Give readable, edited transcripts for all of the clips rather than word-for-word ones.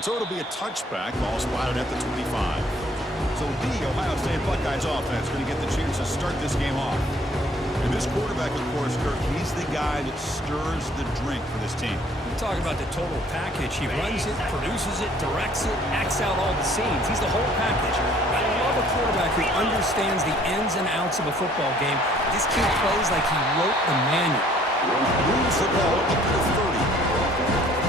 So it'll be a touchback. Ball spotted at the 25. So the Ohio State Buckeyes offense going to get the chance to start this game off. And this quarterback, of course, Kirk, he's the guy that stirs the drink for this team. We're talking about the total package. He runs it, produces it, directs it, acts out all the scenes. He's the whole package. I love a quarterback who understands the ins and outs of a football game. This kid plays like he wrote the manual. Moves the ball up to the 30.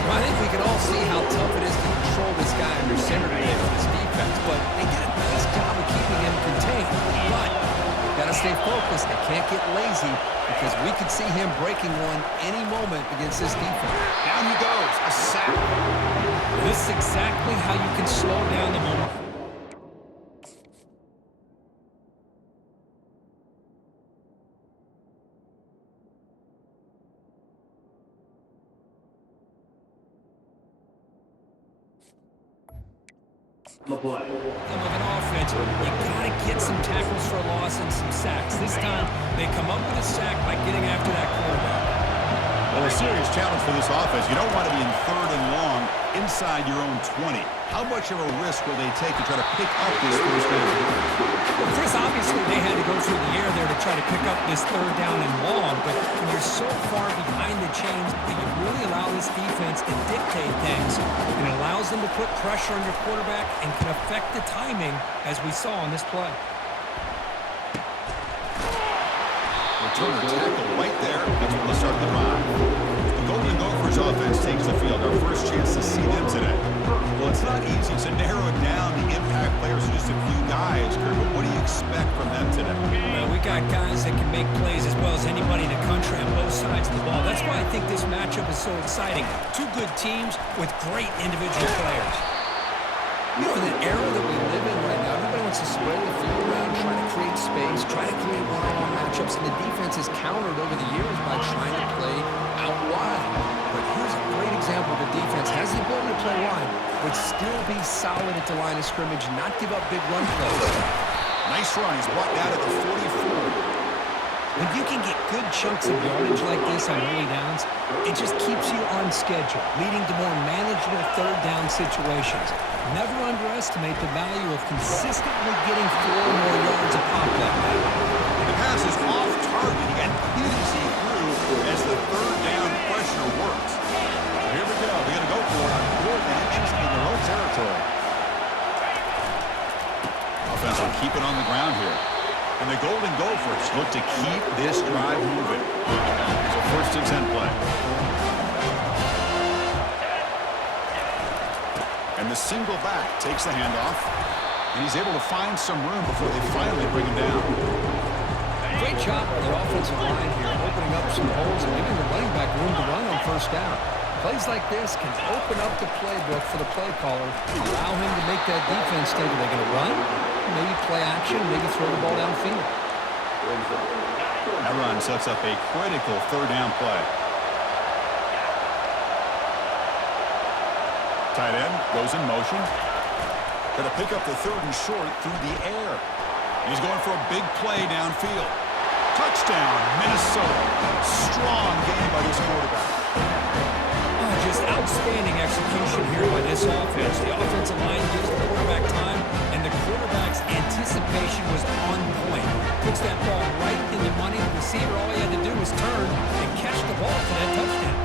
Well, I think we can all see how tough it is to control this guy under center today for this defense, but they did a nice job of keeping him contained. But got to stay focused. They can't get lazy because we could see him breaking one any moment against this defense. Down he goes. A sack. This is exactly how you can slow down the moment. Of an offense, you got to get some tackles for a loss and some sacks. This time, they come up with a sack by getting after that quarterback. Well, a serious challenge for this offense. You don't want to be in 3rd and long inside your own 20. How much of a risk will they take to try to pick up this first down? Well, Chris, obviously they had to go through the air there to try to pick up this 3rd down and long, but when you're so far behind the chains that you really allow this defense to dictate things, it allows them to put pressure on your quarterback and can affect the timing, as we saw on this play. Returner tackle right there. That's when they'll start the drive. The Golden Gophers offense takes the field. Our first chance to see them today. Well, it's not easy to narrow down the impact players to just a few guys, Kurt, but what do you expect from them today? Well, we got guys that can make plays as well as anybody in the country on both sides of the ball. That's why I think this matchup is so exciting. Two good teams with great individual players. You know, in the era that we live in right now, everybody wants to spread the field around, try to create space, try to create one-on-one matchups, and the defense has countered over the years by trying to play out wide. But here's a great example. The defense has the ability to play wide, but still be solid at the line of scrimmage, not give up big run plays. Nice run. He's brought down at the 44. When you can get good chunks of yardage like this on early downs, it just keeps you on schedule, leading to more manageable 3rd down situations. Never underestimate the value of consistently getting 4 or more yards a pop like that. The pass is off target. He got easy through as the 3rd down pressure works. Here we go. They're going to go for it on 4th and inches in their own territory. Offense will keep it on the ground here. And the Golden Gophers look to keep this drive moving. So 1st and 10 play. And the single back takes the handoff. And he's able to find some room before they finally bring him down. Great job on the offensive line here, opening up some holes and giving the running back room to run on 1st down. Plays like this can open up the playbook for the play caller, allow him to make that defense think, are they going to run? Maybe play action, maybe throw the ball downfield. That run sets up a critical 3rd down play. Tight end goes in motion. Going to pick up the 3rd and short through the air. He's going for a big play downfield. Touchdown, Minnesota. Strong game by this quarterback. Just outstanding execution here by this offense. The offensive line gives the quarterback time, and the quarterback's anticipation was on point. Puts that ball right in the money. The receiver, all he had to do was turn and catch the ball for that touchdown.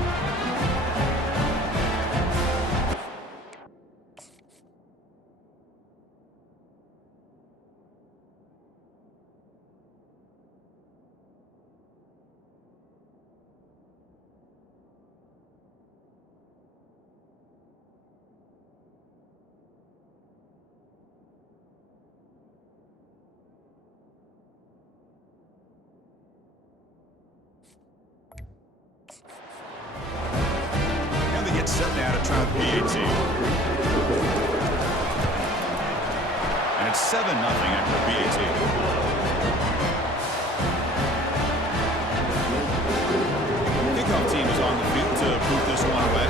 Set now to try the PAT. And it's 7-0 after the PAT. Kickoff team is on the field to boot this one away.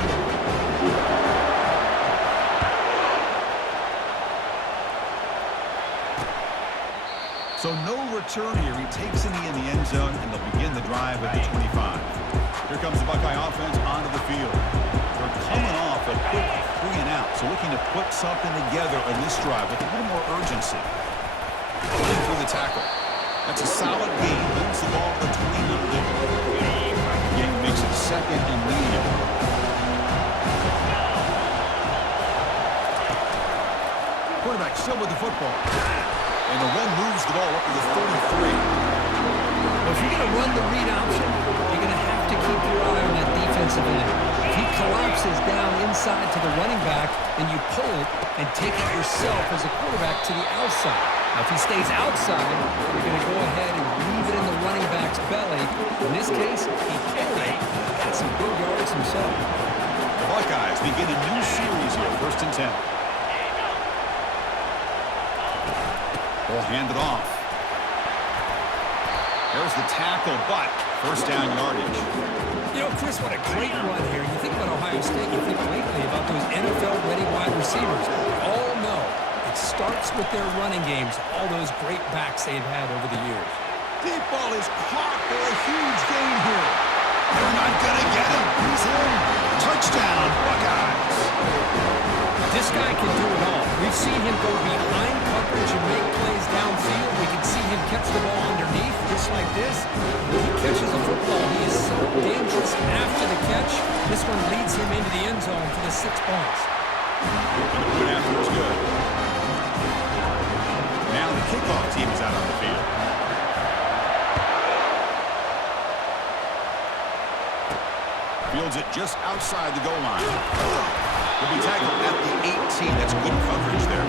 So no return here. He takes it in the end zone, and they'll begin the drive at the 25. Here comes the Buckeye offense onto the field. They're coming off a quick So looking to put something together on this drive with a little more urgency. Running through the tackle. That's a solid gain. Moves the ball between them. Again, makes it second and medium. Quarterback still with the football. And the run moves the ball up to the 33. Well, if you're going to run the read option, you're going to have to keep your eye on that defensive end. If he collapses down inside to the running back, then you pull it and take it yourself as a quarterback to the outside. Now, if he stays outside, you're going to go ahead and leave it in the running back's belly. In this case, he pulled it, got some good yards himself. The Buckeyes begin a new series here, 1st and 10. Ball handed off. There's the tackle, but first down yardage. You know, Chris, what a great run here. You think about Ohio State, you think lately about those NFL-ready wide receivers. We all know it starts with their running games, all those great backs they've had over the years. Deep ball is caught for a huge gain here. They're not going to get him. He's in. Touchdown, Buckeyes. This guy can do it all. We've seen him go behind coverage and make plays downfield. We can see him catch the ball underneath just like this. When he catches the football, he is so dangerous after the catch. This one leads him into the end zone for the 6 points. And the point after is good. Now the kickoff team is out on the field. Fields it just outside the goal line. He'll be tackled at the 18. That's good coverage there.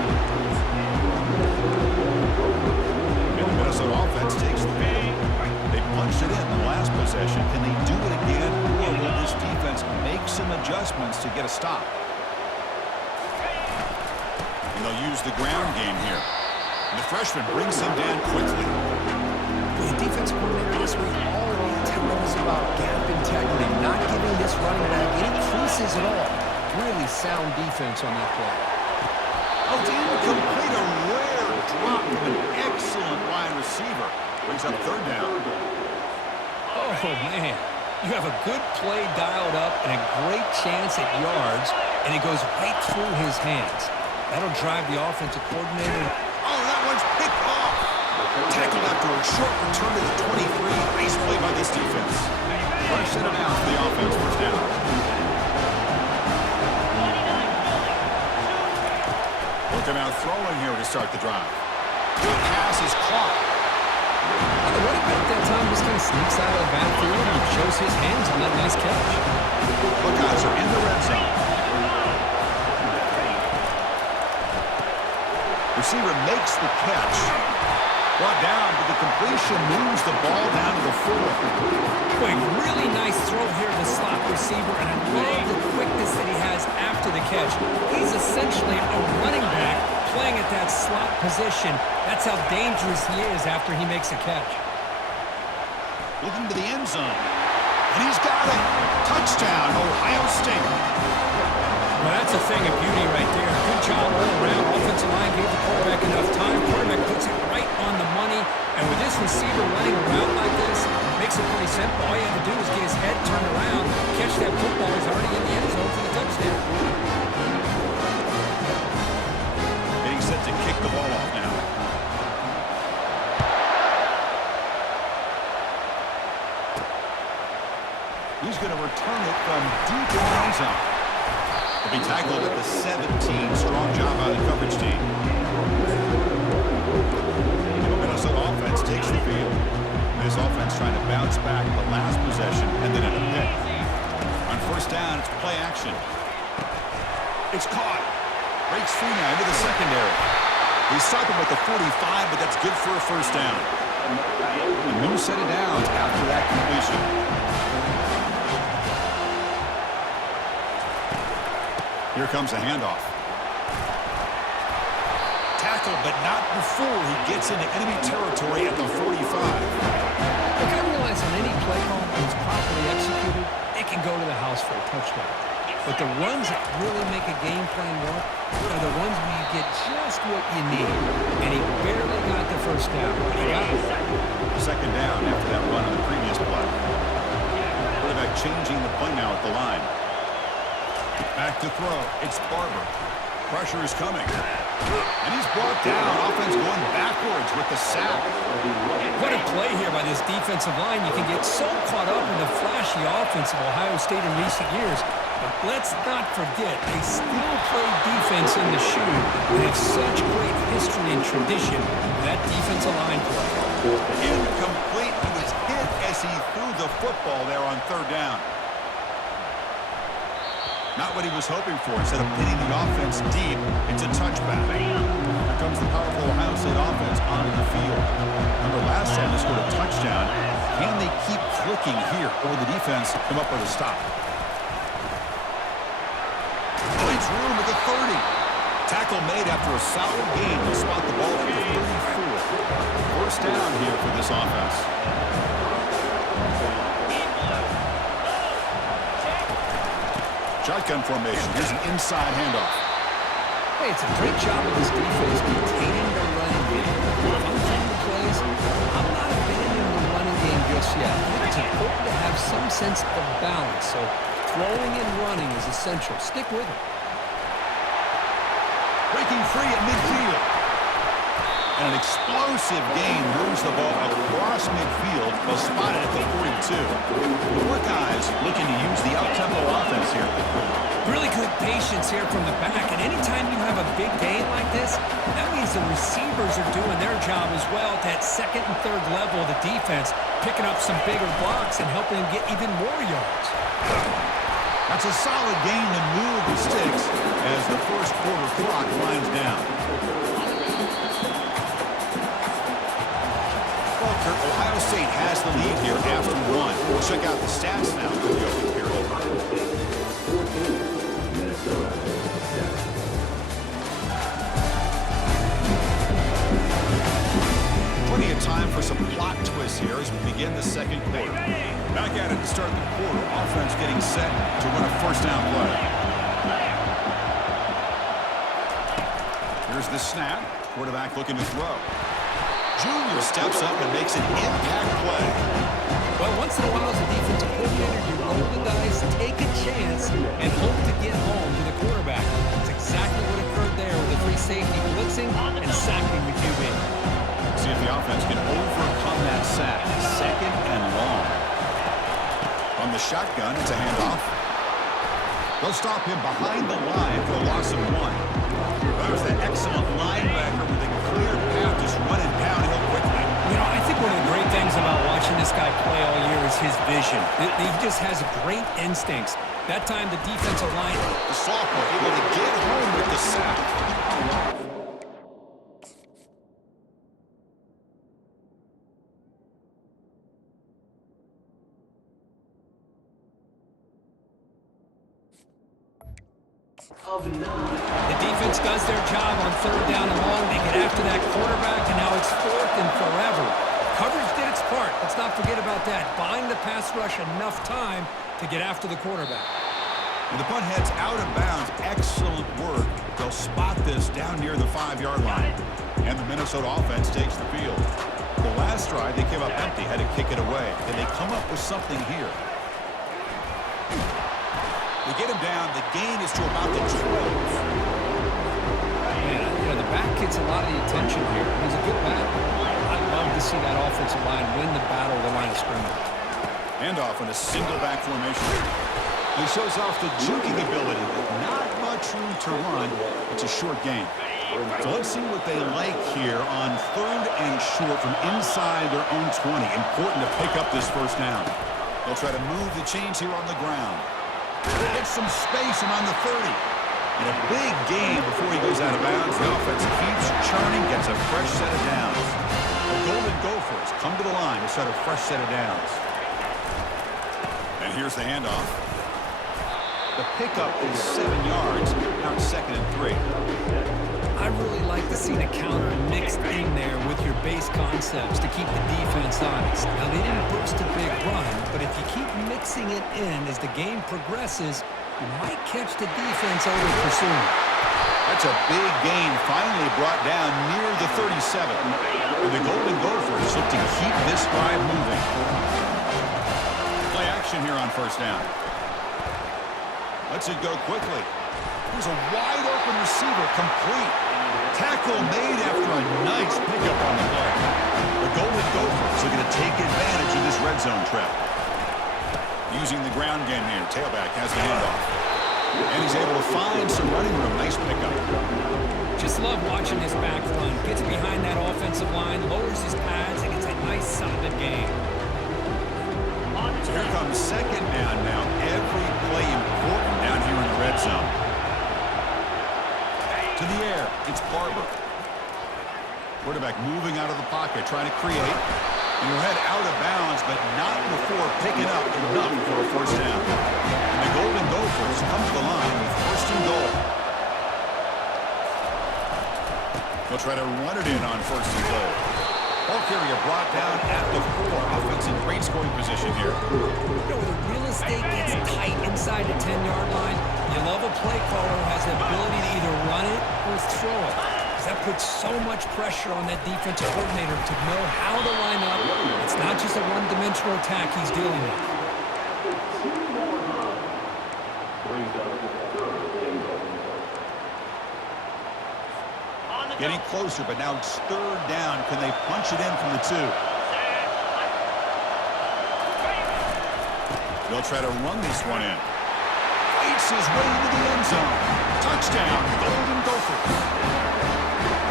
And the Minnesota offense takes the lead. They punched it in the last possession. Can they do it again, or will this defense make some adjustments to get a stop? And they'll use the ground game here. And the freshman brings him down quickly. The defensive coordinator this week already telling us about gap integrity, not giving this running back any creases at all. Really sound defense on that play. Oh, it's incomplete. A rare drop from an excellent wide receiver. Brings up 3rd down. Oh, man. You have a good play dialed up and a great chance at yards, and it goes right through his hands. That'll drive the offensive coordinator. Oh, that one's picked off. Tackled after a short return to the 23. Nice play by this defense. First set it out for the offense. 1st down. Looking out throwing here to start the drive. The pass is caught. The running back that time just kind of sneaks out of the backfield and shows his hands on that nice catch. Buckeyes are in the red zone. Receiver makes the catch. Brought down, but the completion moves the ball down to the 4. Boy, really nice throw here to the slot receiver, and I love the quickness that he has after the catch. He's essentially a running back playing at that slot position. That's how dangerous he is after he makes a catch. Looking to the end zone. And he's got it. Touchdown, Ohio State. Well, that's a thing of beauty right there. Good job all around. Offensive line gave the quarterback enough time. Quarterback puts it right on the money. And with this receiver running around like this, makes it pretty simple. All you have to do is get his head turned around, catch that football. He's already in the end zone for the touchdown. Getting set to kick the ball off now. He's going to return it from deep in the end zone. He'll be tackled at the 17. Strong job by the coverage team. The Minnesota offense takes the field. This offense trying to bounce back the last possession and then at a pick. On 1st down, it's play action. It's caught. Breaks free now into the secondary. He stopped him at the 45, but that's good for a 1st down. And no set it down after that completion. Here comes a handoff. Tackled, but not before he gets into enemy territory at the 45. Look, I realize on any play call, when it's properly executed, it can go to the house for a touchdown. But the runs that really make a game plan work are the ones where you get just what you need. And he barely got the 1st down, but he got it. 2nd down after that run on the previous play. Quarterback changing the play now at the line. Back to throw. It's Barber. Pressure is coming. And he's brought down. Offense going backwards with the sack. What a play here by this defensive line. You can get so caught up in the flashy offense of Ohio State in recent years. But let's not forget, they still play defense in the shoe. They have such great history and tradition with that defensive line play. Incomplete. He was hit as he threw the football there on third down. Not what he was hoping for. Instead of pinning the offense deep, it's a touchback. Here comes the powerful Ohio State offense onto the field. Remember, last time they scored a touchdown. Can they keep clicking here, or the defense come up with a stop? Finds room at the 30. Tackle made after a solid gain. They'll spot the ball at the 34. First down here for this offense. Shotgun formation. Here's an inside handoff. Hey, it's a great job of this defense containing the running game. Functioning the plays. I'm not abandoning the running game just yet. I think it's important to have some sense of balance. So throwing and running is essential. Stick with it. Breaking free at midfield. And an explosive gain moves the ball across midfield. They'll spot it at the 42. More guys looking to use the up-tempo offense here. Really good patience here from the back. And anytime you have a big gain like this, that means the receivers are doing their job as well at that second and third level of the defense, picking up some bigger blocks and helping them get even more yards. That's a solid gain to move the sticks as the first quarter clock winds down. Well, Kurt, Ohio State has the lead here after one. We'll check out the stats now for the opening period. Plenty of time for some plot twists here as we begin the second quarter. Back at it to start the quarter. Offense getting set to run a first down play. Here's the snap. Quarterback looking to throw. Junior steps up and makes an impact play. Well, once in a while as a defensive coordinator, you roll the dice, take a chance, and hope to get home to the quarterback. That's exactly what occurred there with the free safety blitzing and sacking the QB. See if the offense can overcome that sack. Second and long. On the shotgun, it's a handoff. They'll stop him behind the line for a loss of one. There's that excellent linebacker with a clear path just running downhill quickly. You know, I think one of the great things about watching this guy play all year is his vision. He just has great instincts. That time, the defensive line... The sophomore able to get home with the sack. The defense does their job on third down and long. They get after that quarterback, and now it's fourth and forever. Coverage did its part. Let's not forget about that. Buying the pass rush enough time to get after the quarterback. When the punt heads out of bounds, excellent work. They'll spot this down near the 5-yard line. And the Minnesota offense takes the field. The last drive, they came up empty, had to kick it away. Can they come up with something here? They get him down. The gain is to about the 12. Man, you know, the back gets a lot of the attention here. He's a good back. I'd love to see that offensive line win the battle of the line of scrimmage. Handoff in a single back formation. He shows off the juking ability, but not much room to run. It's a short game. So let's see what they like here on third and short from inside their own 20. Important to pick up this first down. They'll try to move the chains here on the ground. Gets some space around the 30. And a big gain before he goes out of bounds. The offense keeps churning, gets a fresh set of downs. The Golden Gophers come to the line to set a fresh set of downs. And here's the handoff. The pickup is 7 yards. Now it's second and 3. I really like to see the counter mixed in there with your base concepts to keep the defense honest. Now, they didn't burst a big run, but if you keep mixing it in as the game progresses, you might catch the defense over pursuing. That's a big gain finally brought down near the 37. And the Golden Gophers look to keep this drive moving. Play action here on first down. Lets it go quickly. Here's a wide-open receiver, complete. Tackle made after a nice pickup on the play. The Golden Gophers are going to take advantage of this red zone trap. Using the ground game here. Tailback has the handoff. And he's able to find some running room. Nice pickup. Just love watching this back run. Gets behind that offensive line, lowers his pads, and it's a nice, solid game. So here comes second down now. Every play important down here in the red zone. To the air, it's Barber. Quarterback moving out of the pocket, trying to create. And he'll head out of bounds, but not before picking up enough for a first down. And the Golden Gophers come to the line with first and goal. They'll try to run it in on first and goal. Ball carrier brought down at the 4. Offense in great scoring position here. You know, when the real estate gets tight inside the 10-yard line, you love a play caller who has the ability to either run it or throw it. Because that puts so much pressure on that defensive coordinator to know how to line up. It's not just a one-dimensional attack he's dealing with. Getting closer, but now it's third down. Can they punch it in from the 2? They'll try to run this one in. Fights his way into the end zone. Touchdown, Golden Gophers.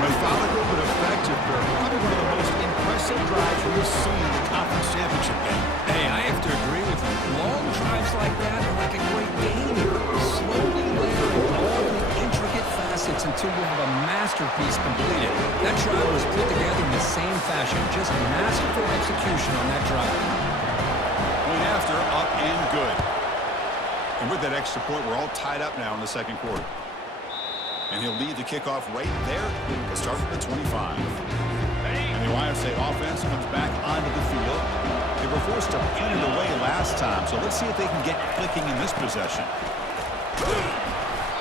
Methodical but effective. Probably one of the most impressive drives we've seen in the conference championship game. Hey, I have to agree with you. Long drives like that are like a great game. Slowly layering all the intricate facets until you have a masterpiece completed. That drive was put together in the same fashion. Just masterful execution on that drive. Point after, up and good. And with that extra point, we're all tied up now in the second quarter. And he'll lead the kickoff right there to start from the 25. And the Ohio State offense comes back onto the field. They were forced to punt it away last time, so let's see if they can get clicking in this possession.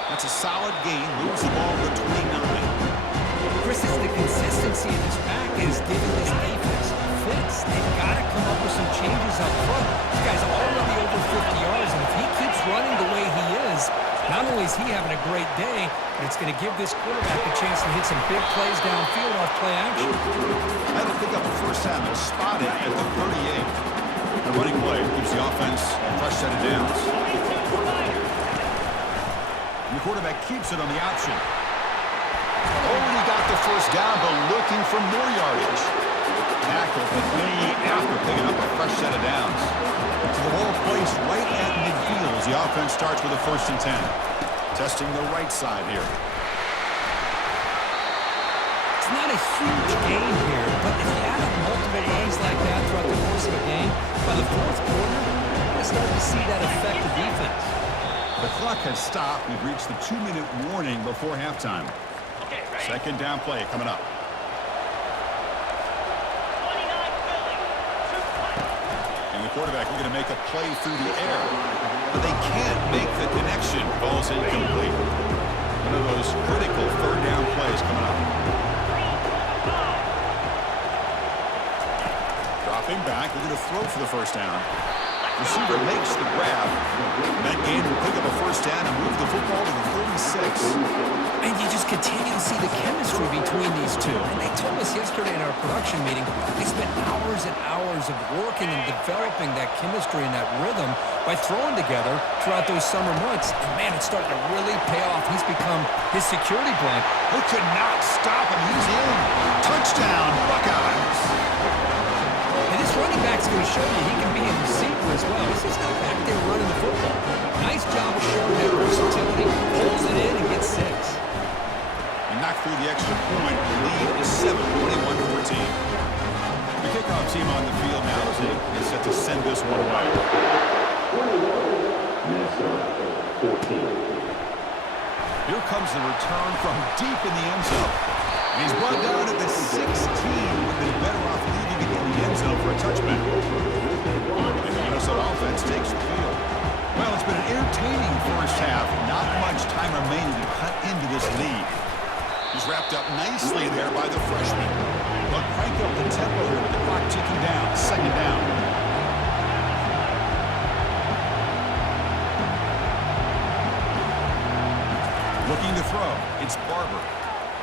That's a solid gain. Moves the ball to the 29. Chris, it's the consistency in his back is giving this defense fits. They've got to come up with some changes up front. This guy's already over 50 yards, and if he keeps running the way he is, not only is he having a great day, but it's going to give this quarterback a chance to hit some big plays downfield off play action. Had to pick up the first time and spot it at the 38. The running play gives the offense a fresh set of downs. And the quarterback keeps it on the option. Already got the first down, but looking for more yardage. Tackle, but only after picking up a fresh set of downs. So the ball placed right at midfield as the offense starts with a 1st and 10. Testing the right side here. It's not a huge gain here, but if you add up multiple runs like that throughout the course of a game, by the 4th quarter, you're going to start to see that affect the defense. The clock has stopped. We've reached the 2-minute warning before halftime. Second down play coming up. And the quarterback looking to make a play through the air. But they can't make the connection. Ball's incomplete. One of those critical third down plays coming up. Dropping back, looking to throw for the first down. Receiver makes the grab. That gain will pick up a first down and move the football to the 36. And you just continue to see the chemistry between these two. And they told us yesterday in our production meeting, they spent hours and hours of working and developing that chemistry and that rhythm by throwing together throughout those summer months. And man, it's starting to really pay off. He's become his security blanket. Who could not stop him? He's in. Touchdown, Buckeyes. And this running back's going to show you he can be a receiver as well. He's just not back there running the football. Nice job of showing that versatility. Pulls it in and gets 6. And knocked through the extra point. The lead is 7, 21-14. The kickoff team on the field now is set to send this one away. 14. Here comes the return from deep in the end zone. And he's brought down at the 16. Would have been better off leaving it in the end zone for a touchback. And the Minnesota offense takes the field. Well, it's been an entertaining first half. Not much time remaining to cut into this lead. He's wrapped up nicely there by the freshman. But crank up the tempo here with the clock ticking down. Second down. Looking to throw. It's Barber.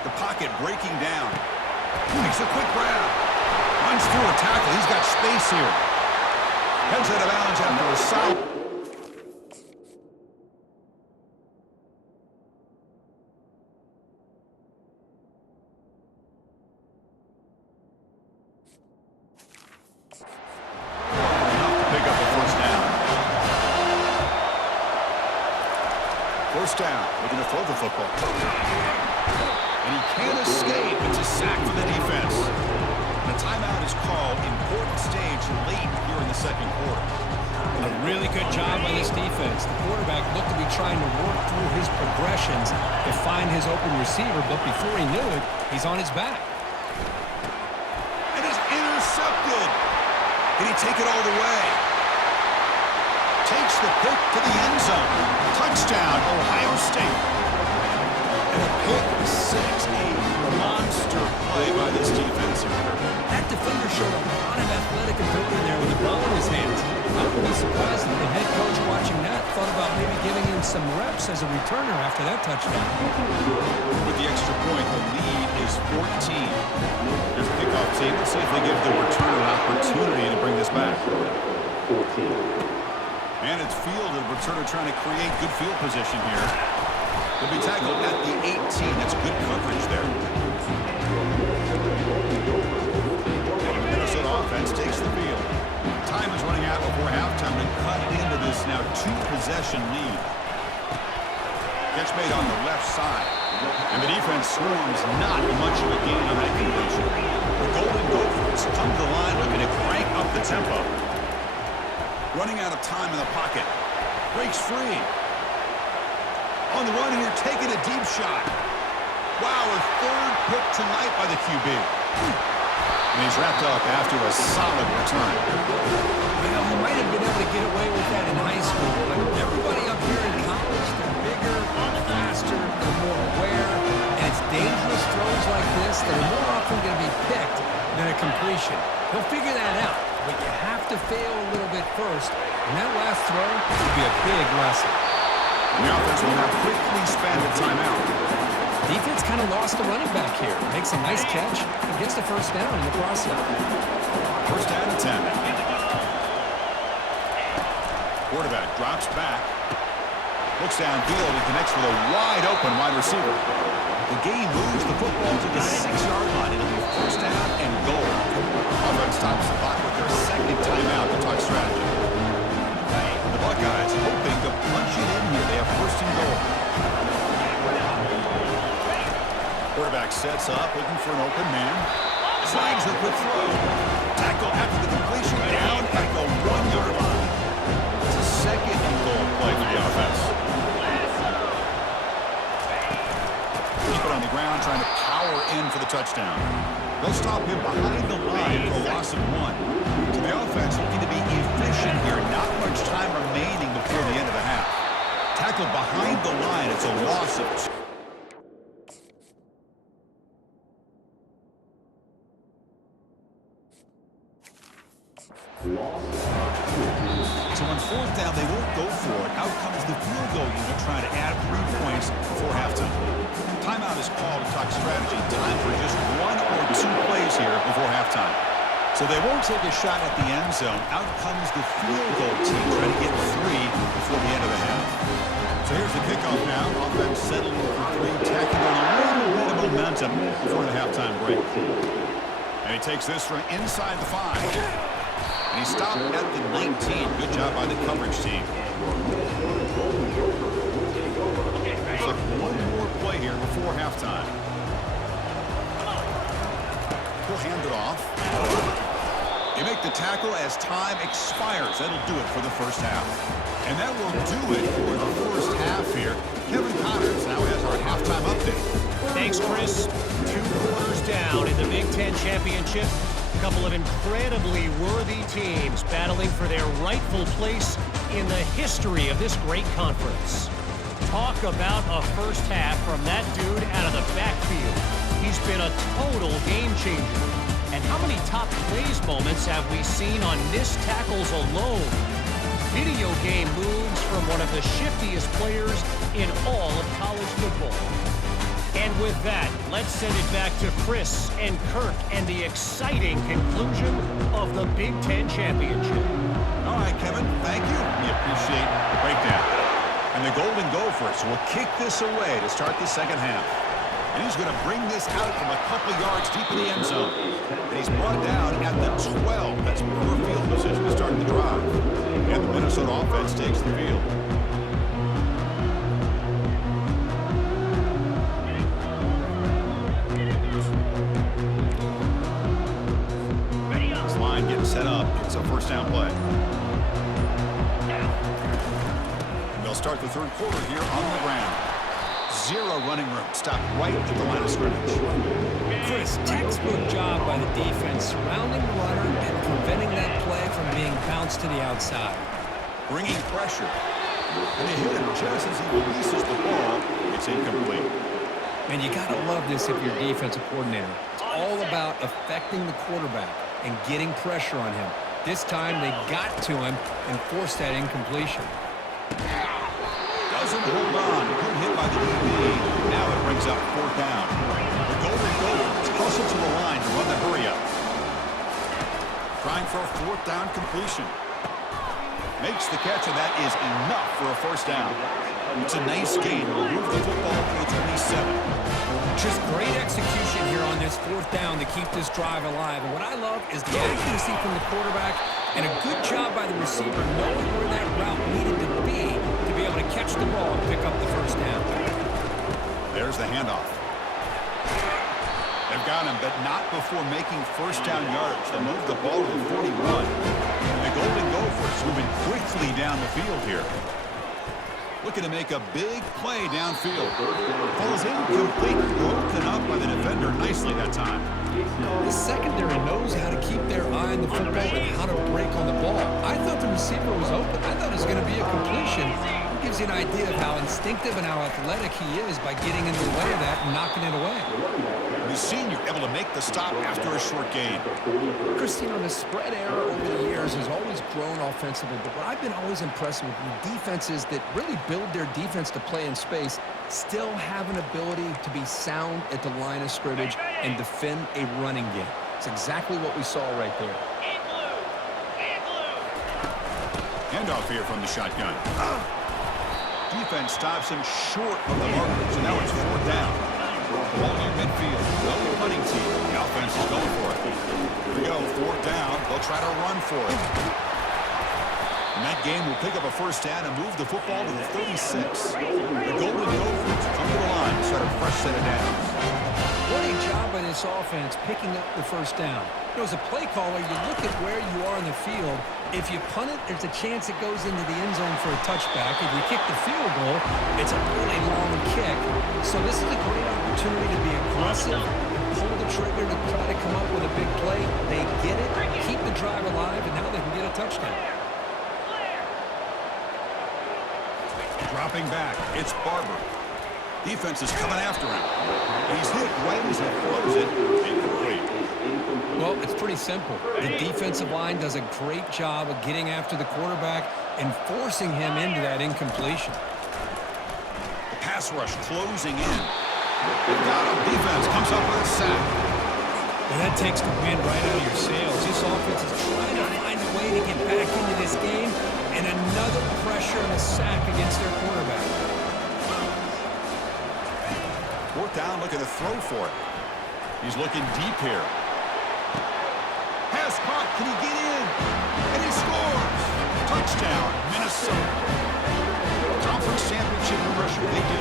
The pocket breaking down. Makes a quick grab. Runs through a tackle. He's got space here. Heads out of bounds after a solid... First down, looking to throw the football. And he can't escape. It's a sack for the defense. And a timeout is called. Important stage late here in the second quarter. A really good job by this defense. The quarterback looked to be trying to work through his progressions to find his open receiver, but before he knew it, he's on his back. And he's intercepted. Did he take it all the way? Takes the pick to the end zone. Touchdown, Ohio State. And a pick six, a monster play by this defense. That defender showed a lot of athletic ability there with the ball in his hands. I wouldn't be surprised if the head coach watching that thought about maybe giving him some reps as a returner after that touchdown. With the extra point, the lead is 14. There's the kickoff team. Let's see if they give the returner an opportunity to bring this back. 14. And it's fielded. Returner trying to create good field position here. He'll be tackled at the 18. That's good coverage there. And the Minnesota offense takes the field. Time is running out before halftime to cut it into this now two-possession lead. Catch made on the left side. And the defense swarms not much of a gain on that completion. The Golden Gophers come to the line looking to crank up the tempo. Running out of time in the pocket. Breaks free. On the run here, taking a deep shot. Wow, a third pick tonight by the QB. And he's wrapped up after a solid return. Well, he might have been able to get away with that in high school, but everybody up here in college, they're bigger, faster, they're more aware, and it's dangerous throws like this that are more often going to be picked than a completion. He'll figure that out. But you have to fail a little bit first, and that last throw will be a big lesson. The offense will now quickly spend a timeout. Defense kind of lost the running back here. Makes a nice catch and gets the first down in the process. First down and 10. Quarterback drops back. Looks downfield and connects with a wide-open wide receiver. The game moves the football to the 6-yard line. It'll be first down and goal. Offense stops the clock with their second timeout to talk strategy. The Buckeyes hoping to punch it in here. They have first and goal. Quarterback sets up, looking for an open man. Slides the quick throw. Tackle after the completion, down at the 1-yard line. It's a second and goal play for the offense. Keep it on the ground, trying to power in for the touchdown. They'll stop him behind the line for a loss of 1. So the offense looking to be efficient here. Not much time remaining before the end of the half. Tackled behind the line. It's a loss of 2. So on fourth down, they won't go for it. Out comes the field goal unit trying to add 3 points before halftime. Timeout is called to talk strategy. Time for just 1 or 2 plays here before halftime. So they won't take a shot at the end zone. Out comes the field goal team trying to get 3 before the end of the half. So here's the kickoff now. Offense settling for 3, tacking on a little bit of momentum before the halftime break. And he takes this from inside the 5. And he stopped at the 19. Good job by the coverage team. So 1 more play here before halftime. He'll hand it off. They make the tackle as time expires. That'll do it for the first half. And that will do it for the first half here. Kevin Connors now has our halftime update. Thanks, Chris. 2 quarters down in the Big Ten Championship. A couple of incredibly worthy teams battling for their rightful place in the history of this great conference. Talk about a first half from that dude out of the backfield. He's been a total game changer. And how many top plays moments have we seen on missed tackles alone? video game moves from one of the shiftiest players in all of college football. And with that, let's send it back to Chris and Kirk and the exciting conclusion of the Big Ten Championship. All right, Kevin, thank you. We appreciate the breakdown. And the Golden Gophers will kick this away to start the second half. And he's going to bring this out from a couple yards deep in the end zone. And he's brought down at the 12. That's poor field position to start the drive. And the Minnesota offense takes the field. This line getting set up. It's a first down play. And they'll start the third quarter here on the ground. Zero running room. Stop right at the line of scrimmage. Chris, textbook job by the defense surrounding the runner and preventing that play from being bounced to the outside. Bringing pressure. And they hit him just as he releases the ball. It's incomplete. And you got to love this if you're a defensive coordinator. It's all about affecting the quarterback and getting pressure on him. This time they got to him and forced that incompletion. Doesn't hold on. Good hit by the DB. Now it brings up fourth down. The Golden Gophers hustle to the line to run the hurry up. Trying for a fourth down completion. Makes the catch, and that is enough for a first down. It's a nice gain. We'll move the football to the 27. Just great execution here on this fourth down to keep this drive alive. And what I love is the accuracy from the quarterback and a good job by the receiver knowing where that route needed to be able to catch the ball and pick up the first down. There's the handoff. They've got him, but not before making first down yards. They move the ball to the 41. The Golden Gophers moving quickly down the field here. Looking to make a big play downfield. Falls incomplete, broken up by the defender nicely that time. The secondary knows how to keep their eye on the football and how to break on the ball. I thought the receiver was open. I thought it was going to be a completion. It gives you an idea of how instinctive and how athletic he is by getting in the way of that and knocking it away. The senior able to make the stop after a short gain. Christine, the spread era over the years has always grown offensively, but what I've been always impressed with defenses that really build their defense to play in space still have an ability to be sound at the line of scrimmage and defend a running game. It's exactly what we saw right there. Handoff here from the shotgun. Defense stops him short of the marker, so now it's fourth down. Ball near midfield. No punting team. The offense is going for it. Here we go. Fourth down. They'll try to run for it. And that game will pick up a first down and move the football to the 36. The Golden Gophers come to the line, start a fresh set of downs. What a job by this offense picking up the first down. You know, as a play caller, you look at where you are in the field. If you punt it, there's a chance it goes into the end zone for a touchback. If you kick the field goal, it's a really long kick. So this is a great opportunity to be aggressive, pull the trigger to try to come up with a big play. They get it, keep the drive alive, and now they can get a touchdown. Dropping back, it's Barber. Defense is coming after him. He's hit right as he throws it. Incomplete. Well, it's pretty simple. The defensive line does a great job of getting after the quarterback and forcing him into that incompletion. The pass rush closing in. They've got him. Defense comes up with a sack. And that takes the wind right out of your sails. This offense is trying to find a way to get back into this game, and another pressure and a sack against their quarterback. Fourth down, looking to throw for it. He's looking deep here. Pass caught. Can he get in? And he scores. Touchdown, Minnesota. Conference championship pressure. They do